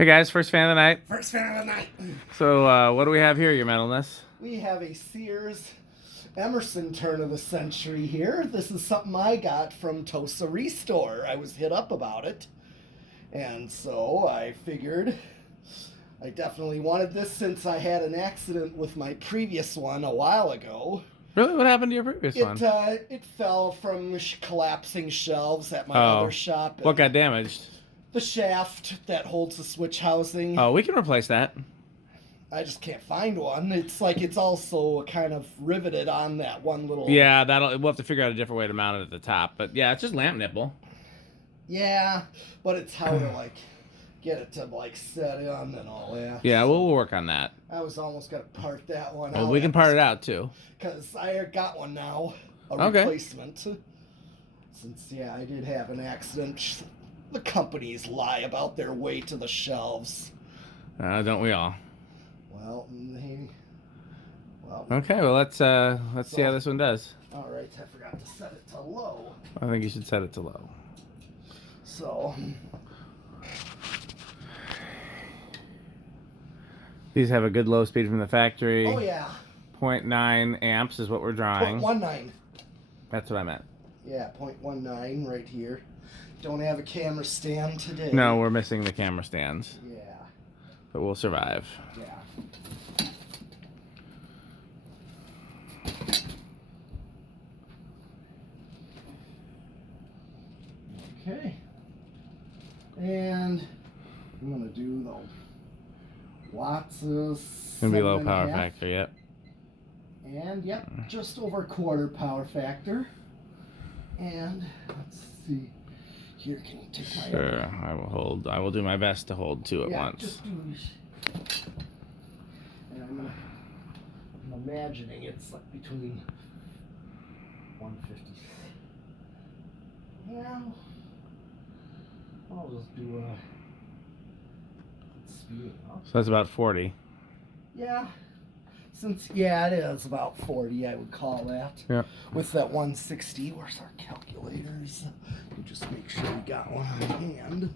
Hey guys, first fan of the night. First fan of the night. So what do we have here, your metalness? We have a Sears Emerson turn of the century here. This is something I got from Tosa Restore. I was hit up about it. And so I figured I definitely wanted this since I had an accident with my previous one a while ago. Really? What happened to your previous one? It fell from collapsing shelves at my other shop. What got damaged? The shaft that holds the switch housing. Oh, we can replace that. I just can't find one. It's like it's also kind of riveted on that one little... Yeah, we'll have to figure out a different way to mount it at the top. But yeah, it's just lamp nipple. Yeah, but it's how to like get it to like set in and all that. Yeah, we'll work on that. I was almost gonna part that one Well, out. we can part it out too. Because I got one now, a replacement. Since, yeah, I did have an accident. The companies lie about their way to the shelves. Don't we all? Well, okay, well let's see how this one does. All right, I forgot to set it to low. I think you should set it to low. So these have a good low speed from the factory. oh yeah. 0.9 amps is what we're drawing. 0.19. That's what I meant. Yeah, 0.19 right here. Don't have a camera stand today. No, we're missing the camera stands. Yeah. But we'll survive. Yeah. Okay. And I'm gonna do the watts. Gonna be low power factor, yep. And yep, just over a quarter power factor. And let's see. Here, can you take my... Sure, I will do my best to hold two at yeah, once. Just do this. And I'm imagining it's like between 150. Yeah. I'll just do speed it up. So that's about 40. Yeah. Yeah, it is about 40, I would call that. Yeah. With that 160, where's our calculators? We'll just make sure we got one on hand.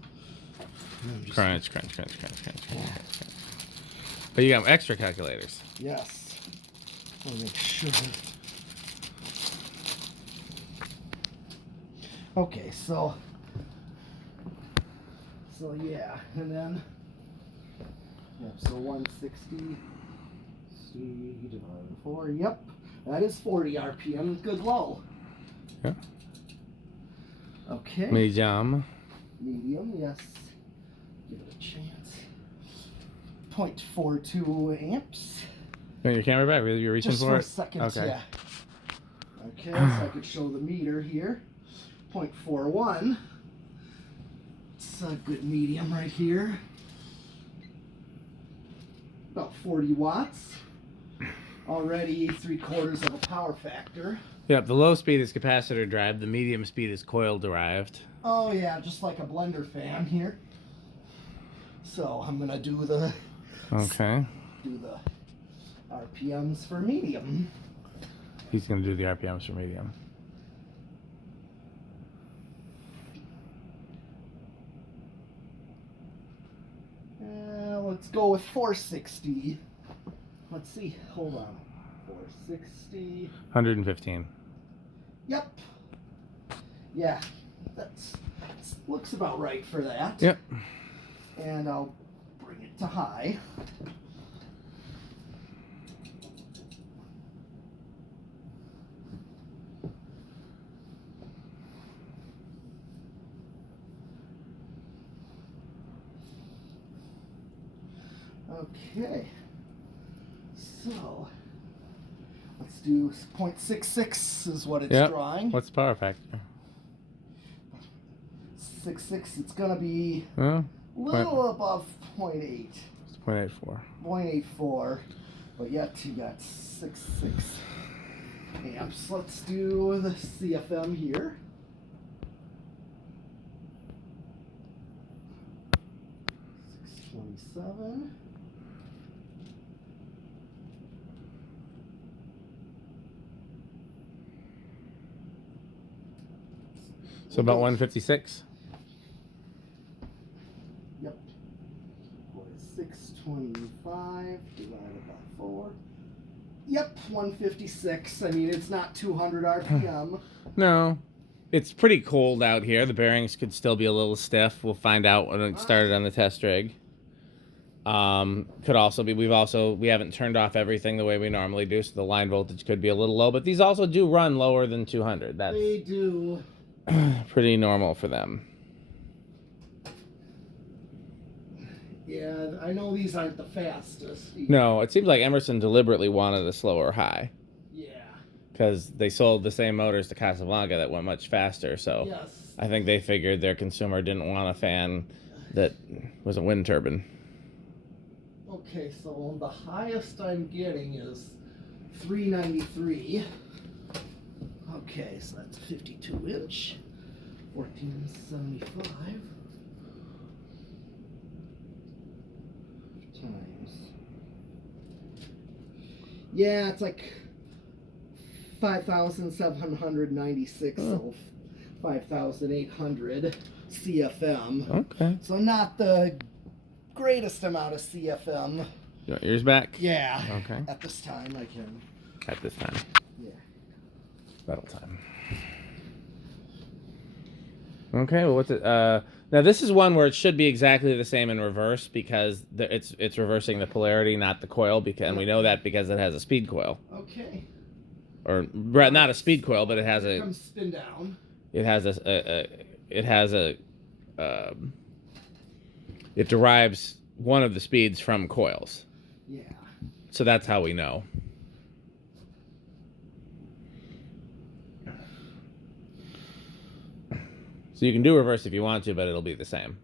Crunch. But you got extra calculators. Yes. I want to make sure. Okay, so yeah, and then so 160. Divided by 4. Yep, that is 40 RPM. Good low. Yeah. Okay. Medium, yes. Give it a chance. 0.42 amps. You want your camera back? You're reaching Just for a it? second, okay. yeah. Okay, so I could show the meter here. 0.41. It's a good medium right here. About 40 watts. Already 3/4 of a power factor. Yep, the low speed is capacitor drive. The medium speed is coil derived. Oh yeah, just like a blender fan here. So I'm gonna do the RPMs for medium. He's gonna do the RPMs for medium. Let's go with 460. Let's see. Hold on. 460. 115. Yep. Yeah. That looks about right for that. Yep. And I'll bring it to high. Okay. So, let's do 0.66 is what it's drawing. What's the power factor? 66, it's going to be a little above 0.8. It's 0.84. 0.84, but yet you got 66 amps. Let's do the CFM here. 627. So about 156? Yep. 625 divided by 4. Yep, 156. I mean, it's not 200 RPM. No. It's pretty cold out here. The bearings could still be a little stiff. We'll find out when it started on the test rig. Could also be, we haven't turned off everything the way we normally do, so the line voltage could be a little low, but these also do run lower than 200. That's They do. pretty normal for them. Yeah, I know these aren't the fastest. No, it seems like Emerson deliberately wanted a slower high. Yeah. Because they sold the same motors to Casablanca that went much faster, so Yes. I think they figured their consumer didn't want a fan that was a wind turbine. Okay, so the highest I'm getting is 393. Okay, so that's a 52 inch. 1475 times. Yeah, it's like 5,796, so 5,800 CFM. Okay. So not the greatest amount of CFM. You want yours back? Yeah. Okay. At this time, I can. At this time. Yeah. Battle time. Okay, well, what's it? Now, this is one where it should be exactly the same in reverse because it's reversing the polarity, not the coil, and we know that because it has a speed coil. Okay. Or not a speed coil, but it has a. Comes spin down. It has it derives one of the speeds from coils. Yeah. So that's how we know. So you can do reverse if you want to, but it'll be the same.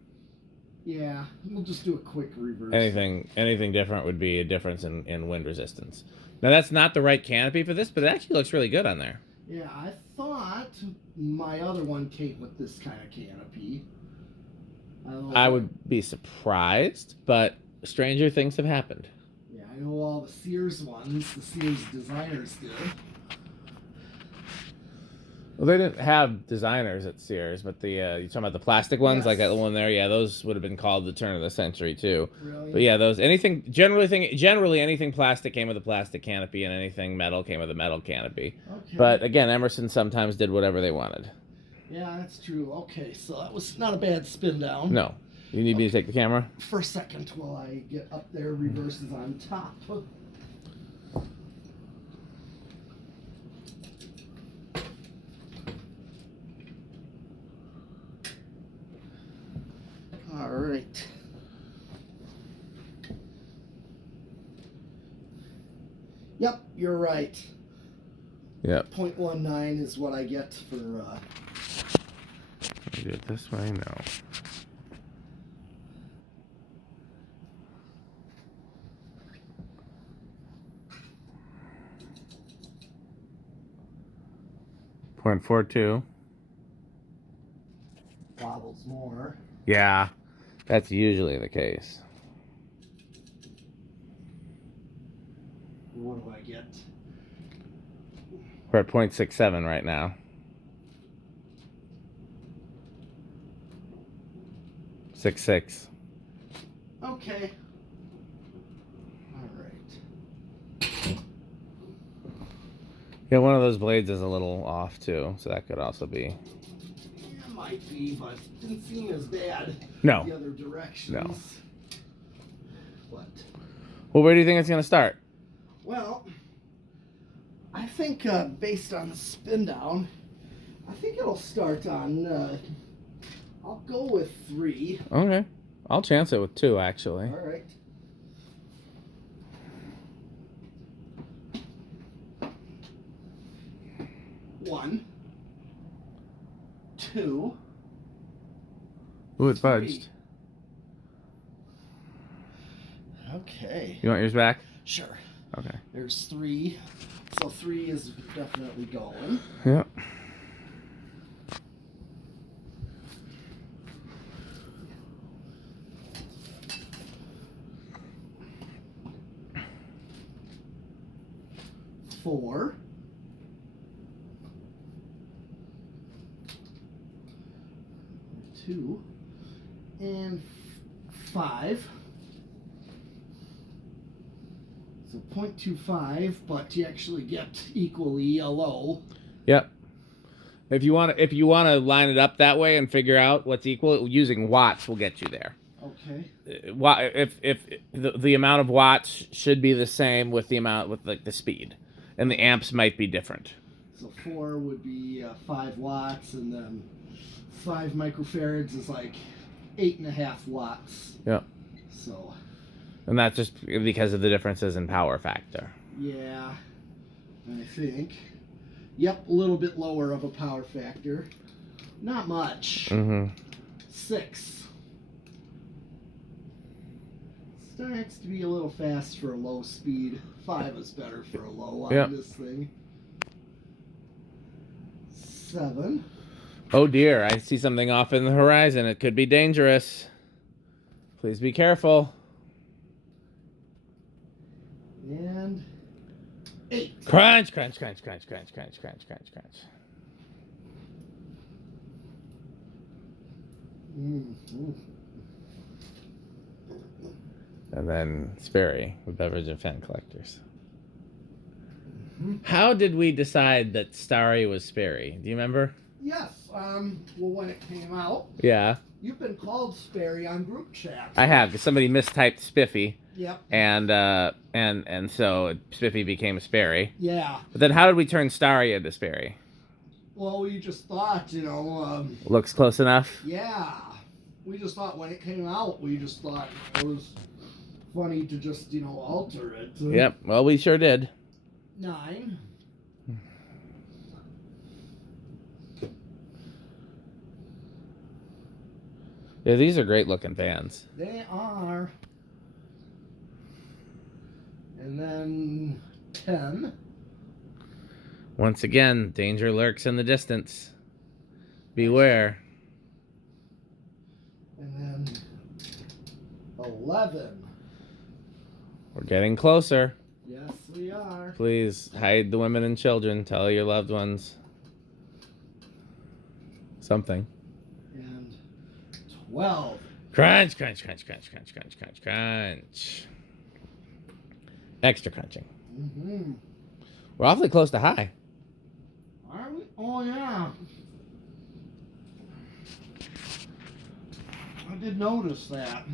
Yeah, we'll just do a quick reverse. Anything different would be a difference in wind resistance. Now that's not the right canopy for this, but it actually looks really good on there. Yeah, I thought my other one came with this kind of canopy. I would be surprised, but stranger things have happened. Yeah, I know all the Sears ones, the Sears designers did. Well, they didn't have designers at Sears, but you're talking about the plastic ones, Yes. like that one there. Yeah, those would have been called the turn of the century too. Really? But yeah, generally anything plastic came with a plastic canopy, and anything metal came with a metal canopy. Okay. But again, Emerson sometimes did whatever they wanted. Yeah, that's true. Okay, so that was not a bad spin down. No, you need me to take the camera. For a second while I get up there, reverses on top. All right. Yep, you're right. Yep. 0.19 is what I get for. Do it this way. No. .42. Wobbles more. Yeah, that's usually the case. What do I get? We're at .67 right now. 6.6. Okay. All right. Yeah, one of those blades is a little off too, so that could also be. Yeah, might be, but it didn't seem as bad. No. The other directions. No. What? Well, where do you think it's going to start? Well, I think based on the spin down, I think it'll start on. I'll go with 3. Okay. I'll chance it with 2, actually. All right. One, 2. Ooh, it fudged. Okay. You want yours back? Sure. Okay. There's 3. So 3 is definitely going. Yep. Four. 2. And 5. So 0.25, but you actually get equally a low. Yep. If you want to line it up that way and figure out what's equal, using watts will get you there. Okay. If the amount of watts should be the same with the amount with like the speed, and the amps might be different. So 4 would be 5 watts, and then 5 microfarads is like 8.5 watts. Yeah. So. And that's just because of the differences in power factor. Yeah, I think. Yep, a little bit lower of a power factor. Not much. 6. Starts to be a little fast for a low speed. 5 is better for a low on this thing. 7. Oh dear, I see something off in the horizon. It could be dangerous. Please be careful. And 8. Crunch, crunch, crunch, crunch, crunch, crunch, crunch, crunch, crunch. And then Sperry, with Beverage and Fan Collectors. How did we decide that Starry was Sperry? Do you remember? Yes. Well, when it came out. Yeah. You've been called Sperry on group chat. I have, because somebody mistyped Spiffy. Yep. And so Spiffy became Sperry. Yeah. But then how did we turn Starry into Sperry? Well, we just thought, Looks close enough? Yeah. We just thought when it came out, we just thought it was funny to just, alter it. Yep. Well, we sure did. 9. Yeah, these are great looking fans. They are. And then 10. Once again, danger lurks in the distance. Beware. And then 11. We're getting closer. Yes, we are. Please hide the women and children. Tell your loved ones something. And 12. Crunch, crunch, crunch, crunch, crunch, crunch, crunch, crunch. Extra crunching. We're awfully close to high. Are we? Oh, yeah. I did notice that.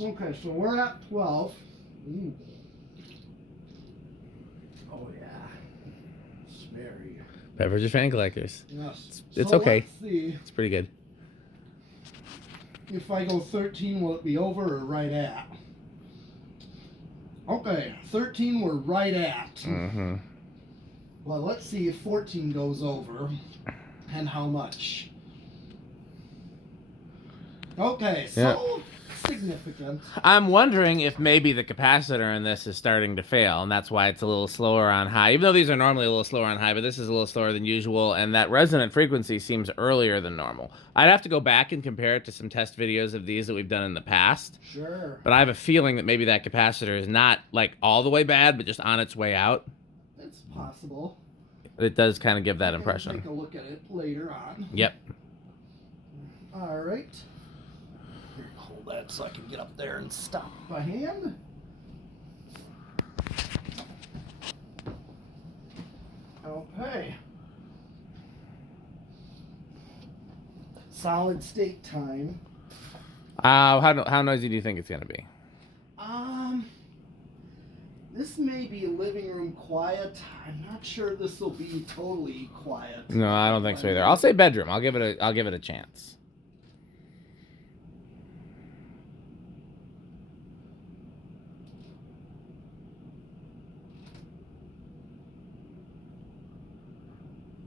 Okay, so we're at 12. Oh, yeah. Sperry. Beverage and Fan Collectors. Yes. It's so okay. Let's see. It's pretty good. If I go 13, will it be over or right at? Okay, 13 we're right at. Well, let's see if 14 goes over and how much. Okay, so significant. I'm wondering if maybe the capacitor in this is starting to fail, and that's why it's a little slower on high. Even though these are normally a little slower on high, but this is a little slower than usual, and that resonant frequency seems earlier than normal. I'd have to go back and compare it to some test videos of these that we've done in the past. Sure. But I have a feeling that maybe that capacitor is not like all the way bad, but just on its way out. It's possible. It does kind of give that impression. Take a look at it later on. Yep. All right. Here, hold that so I can get up there and stop by hand. Okay. Solid state time. How noisy do you think it's going to be? This may be living room quiet. I'm not sure this will be totally quiet. No, I don't think so either. I'll say bedroom. I'll give it a chance.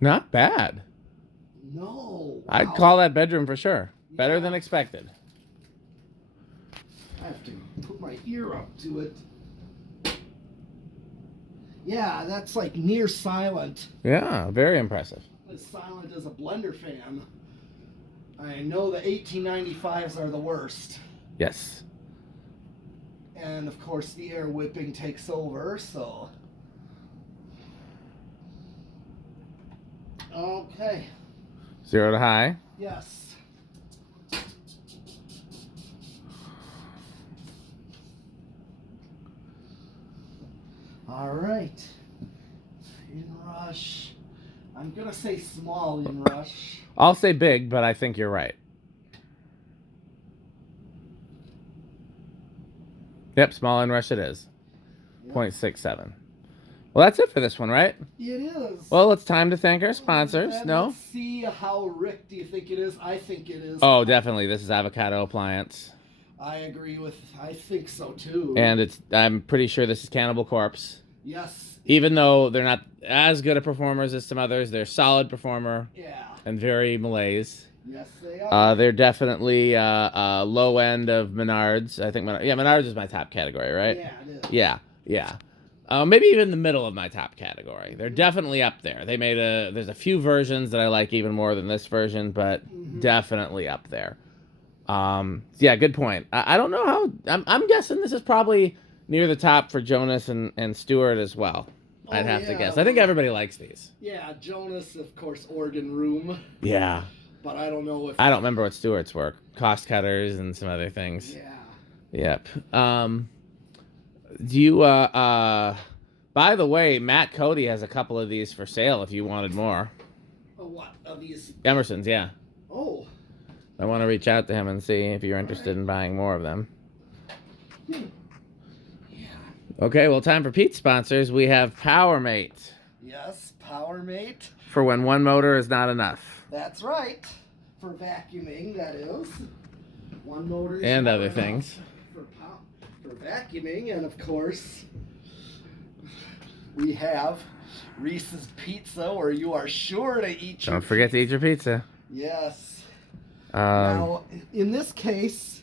Not bad. No. Wow. I'd call that bedroom for sure. Better than expected. I have to put my ear up to it. Yeah, that's like near silent. Yeah, very impressive. As silent as a blender fan. I know the 1895s are the worst. Yes. And of course the air whipping takes over, so. Okay. 0 to high. Yes. All right. Inrush. I'm going to say small inrush. I'll say big, but I think you're right. Yep, small inrush it is. Yep. 0.67. Well, that's it for this one, right? It is. Well, it's time to thank our sponsors. And No? let's see how Rick, do you think it is? I think it is. Oh, definitely. This is Avocado Appliance. I think so too. And I'm pretty sure this is Cannibal Corpse. Yes. Even though they're not as good a performers as some others, they're a solid performer. Yeah. And very Malaise. Yes, they are. They're definitely low end of Menards. I think Menards is my top category, right? Yeah, it is. Yeah. Maybe even the middle of my top category. They're definitely up there. There's a few versions that I like even more than this version, but definitely up there. Yeah, good point. I don't know how. I'm guessing this is probably near the top for Jonas and Stewart as well. I'd have to guess. I think everybody likes these. Yeah, Jonas, of course, Organ Room. Yeah. But I don't know if... I don't remember what Stewart's were. Cost Cutters and some other things. Yeah. Yep. Do you, by the way, Matt Cody has a couple of these for sale if you wanted more. What? Of these? Emerson's, yeah. Oh. I want to reach out to him and see if you're interested in buying more of them. Yeah. Okay, well, time for Pete's sponsors. We have PowerMate. Yes, PowerMate. For when one motor is not enough. That's right. For vacuuming, that is. One motor is and not other enough. things. For vacuuming, and of course, we have Reese's Pizza, where you are sure to eat your Don't forget to eat your pizza. Yes. Now, in this case,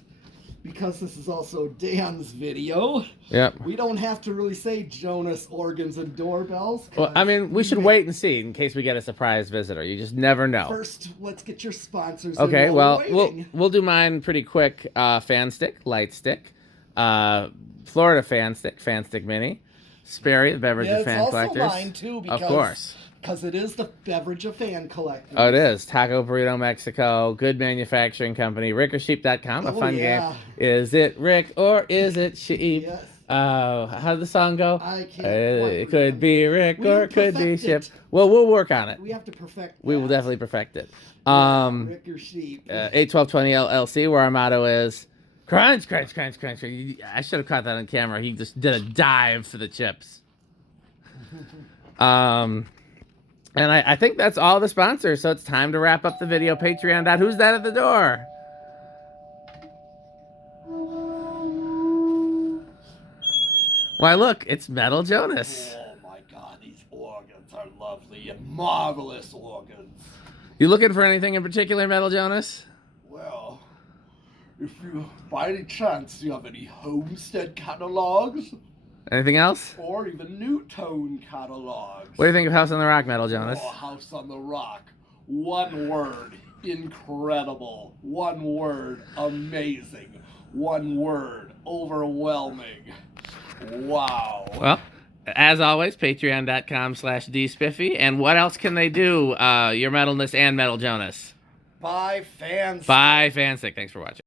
because this is also Dan's video, yep. We don't have to really say Jonas, organs, and doorbells. Well, I mean, we should wait and see in case we get a surprise visitor. You just never know. First, let's get your sponsors. Okay, well, we'll do mine pretty quick. Fan Stick, Light Stick, Florida Fan Stick Mini, Sperry, the Beverage of Fan Collectors. It's also mine too, because, of course. Because it is the Beverage of Fan Collectors. Oh, it is. Taco Burrito Mexico, Good Manufacturing Company, RickOrSheep.com, a fun game. Is it Rick or is it Sheep? Yes. How did the song go? I can't. It could be Rick or it could be Sheep. It. Well, we'll work on it. We have to perfect that. We will definitely perfect it. Rick or Sheep. 81220 LLC, where our motto is crunch, crunch, crunch, crunch. I should have caught that on camera. He just did a dive for the chips. And I think that's all the sponsors, so it's time to wrap up the video. Patreon. Who's that at the door? Why, look, it's Metal Jonas. Oh my God, these organs are lovely and marvelous organs. You looking for anything in particular, Metal Jonas? Well, if you, by any chance, do you have any Homestead catalogs? Anything else? Or even New Tone catalogs? What do you think of House on the Rock, Metal Jonas? Oh, House on the Rock. One word, incredible. One word, amazing. One word, overwhelming. Wow. Well, as always, patreon.com/dspiffy. And what else can they do, your Metalness and Metal Jonas? Buy Fan Stick. Buy Fan Stick. Thanks for watching.